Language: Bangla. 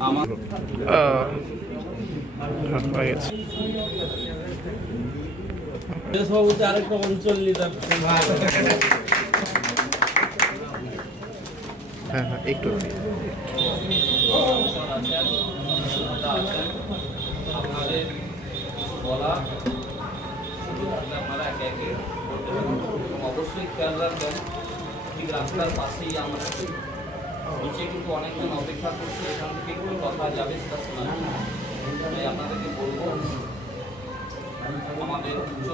আমার সভাপতি আরেকটা অঞ্চল হ্যাঁ হ্যাঁ একটু বলা আপনারা একে একে অবশ্যই খেয়াল রাখবেন ঠিক রাস্তার পাশেই আমরা কিন্তু অনেকজন অপেক্ষা করছে, এখান থেকে কোনো কথা যাবে সেটা শোনা। তাই আপনাদেরকে বলব, আমাদের উচ্চ